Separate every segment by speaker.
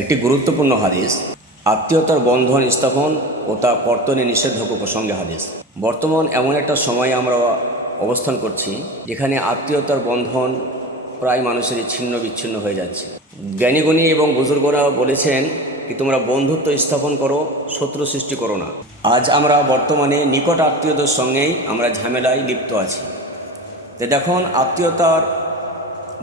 Speaker 1: একটি গুরুত্বপূর্ণ হাদিস, আত্মীয়তার বন্ধন স্থাপন ও তা কর্তনে নিষেধাজ্ঞ প্রসঙ্গে হাদিস। বর্তমান এমন একটা সময়ে আমরা অবস্থান করছি, যেখানে আত্মীয়তার বন্ধন প্রায় মানুষেরই ছিন্ন বিচ্ছিন্ন হয়ে যাচ্ছে। জ্ঞানীগুণী এবং বুজুর্গরা বলেছেন কি, তোমরা বন্ধুত্ব স্থাপন করো, শত্রু সৃষ্টি করো না। আজ আমরা বর্তমানে নিকট আত্মীয়দের সঙ্গেই আমরা ঝামেলায় লিপ্ত আছি। তো দেখুন, আত্মীয়তার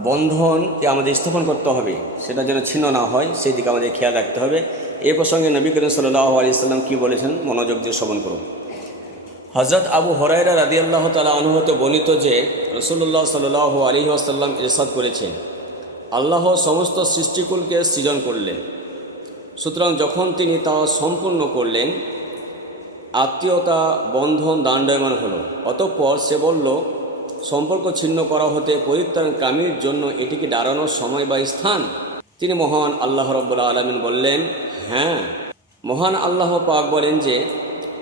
Speaker 1: বন্ধনকে আমাদের স্থাপন করতে হবে সেটা যেন ছিন্ন না হয়, সেই দিকে আমাদের খেয়াল রাখতে হবে। এ প্রসঙ্গে নবী করিম সাল্লাহ আলিয়াল্লাম কী বলেছেন, মনোযোগ দিয়ে শ্রবণ করুন। হজরত আবু হরাইরা রাদি আল্লাহ তালা অনুহত বর্ণিত যে রসুল্লাহ সাল্লাহ আলী আসাল্লাম ইরশাদ করেছেন, আল্লাহ সমস্ত সৃষ্টিকুলকে সৃজন করলেন। সুতরাং যখন তিনি তা সম্পূর্ণ করলেন, আত্মীয়তা, বন্ধন, দাণ্ডয়মান হলো। অতঃপর সে বলল সম্পর্ক ছিন্ন করা হতে পরিত্রাণ কামির জন্য এটিকে দাঁড়ানোর সময় বা স্থান। তিনি মহান আল্লাহ রব্বুল্লা আলমিন বললেন হ্যাঁ। মহান আল্লাহ পাক বলেন যে,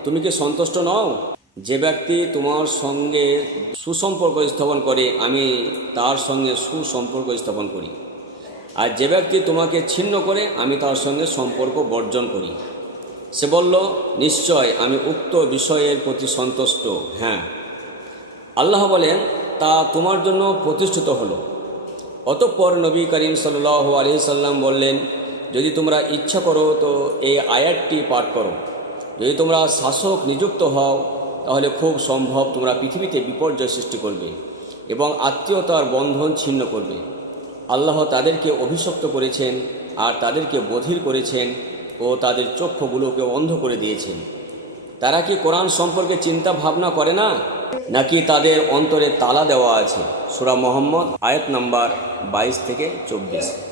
Speaker 1: তুমি কি সন্তুষ্ট নও? যে ব্যক্তি তোমার সঙ্গে সুসম্পর্ক স্থাপন করে, আমি তার সঙ্গে সুসম্পর্ক স্থাপন করি। আর যে ব্যক্তি তোমাকে ছিন্ন করে, আমি তার সঙ্গে সম্পর্ক বর্জন করি। সে বলল, নিশ্চয়, আমি উক্ত বিষয়ের প্রতি সন্তুষ্ট। হ্যাঁ। আল্লাহ বলেন, তা তোমার জন্য প্রতিষ্ঠিত হলো। অতঃপর নবী করিম সাল্লাহ আলি সাল্লাম বললেন, যদি তোমরা ইচ্ছা করো, তো এই আয়াতটি পাঠ করো। যদি তোমরা শাসক নিযুক্ত হও, তাহলে খুব সম্ভব তোমরা পৃথিবীতে বিপর্যয় সৃষ্টি করবে এবং আত্মীয়তার বন্ধন ছিন্ন করবে। আল্লাহ তাদেরকে অভিশপ্ত করেছেন আর তাদেরকে বধির করেছেন ও তাদের চক্ষুগুলোকে অন্ধ করে দিয়েছেন। তারা কি কোরআন সম্পর্কে চিন্তা ভাবনা করে না? নাকি তাদের অন্তরে তালা দেওয়া আছে? সুরা মোহাম্মদ আয়াত নাম্বার বাইশ থেকে চব্বিশ।